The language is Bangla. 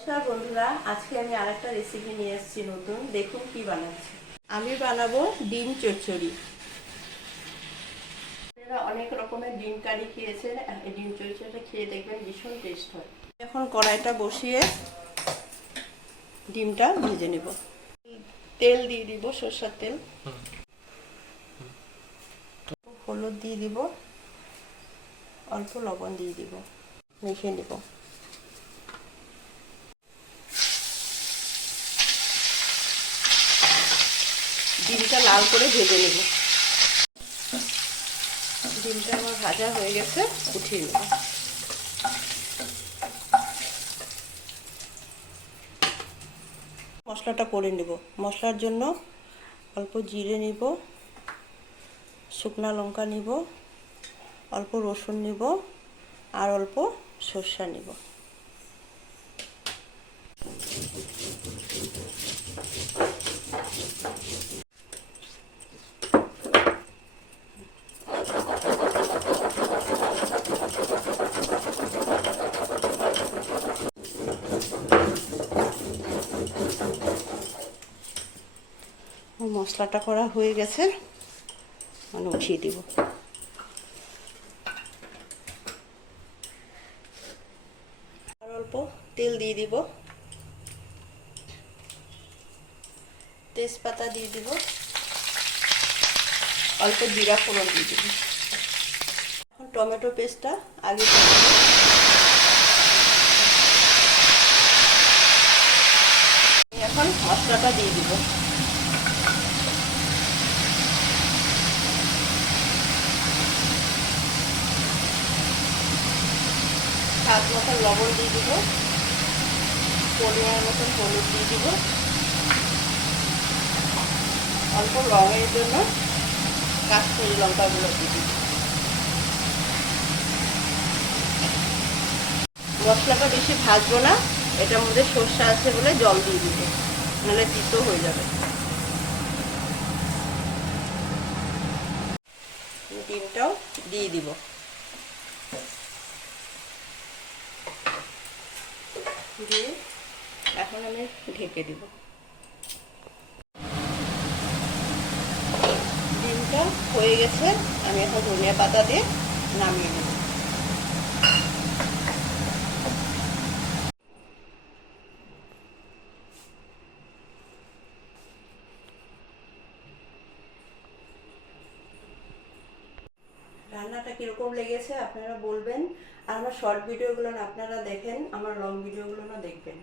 নমস্কার বন্ধুরা, আজকে আমি আরেকটা রেসিপি নিয়ে এসেছি নতুন। দেখুন কি বানাচ্ছি। আমি বানাবো ডিম চচ্চড়ি। আপনারা অনেক রকমের ডিম কারি খেয়েছেন, এই ডিম চচ্চড়িটা খেয়ে দেখবেন ভীষণ টেস্ট হয়। এখন কড়াইটা বসিয়ে ডিমটা ভেজে নেব। তেল দিয়ে দিব, সরষের তেল। হলুদ দিয়ে দিব, অল্প লবণ দিয়ে দিব, মেখে নেব। ডিমটা লাল করে ভেজে নেব। ডিমটা আমার ভাজা হয়ে গেছে, উঠিয়ে নেব। মশলাটা করে নেব। মশলার জন্য অল্প জিরে নিব, শুকনো লঙ্কা নিব, অল্প রসুন নিব, আর অল্প সরষা নিব। মশলাটা করা হয়ে গেছে, মানে উঠিয়ে দিব। আর অল্প তেল দিয়ে দিব, তেজপাতা দিয়ে দিব, অল্প জিরা ফোড়ন দিয়ে দিব। এখন টমেটো পেস্টটা আগে দিয়ে দেব। এখন মশলাটা দিয়ে দিব। স্বাদ মতন লবণ দিয়ে দিব, পরিমাণ মতন হলুদ দিয়ে দিব, অল্প রঙের জন্য কাশ্মীরি লঙ্কাগুলো দিয়ে দিব। মশলাটা বেশি ভাজবো না, এটার মধ্যে সর্ষে আছে বলে জল দিয়ে দিব, নাহলে তিতো হয়ে যাবে। ডিমটাও দিয়ে দিব। দিয়ে এখন আমি ঢেকে দিব। ডিমটা হয়ে গেছে, আমি এখন ধনিয়া পাতা দিয়ে নামিয়ে নেব। রান্নাটা কীরকম লেগেছে আপনারা বলবেন, আর আমার শর্ট ভিডিওগুলো আপনারা দেখেন, আমার লং ভিডিওগুলো দেখবেন।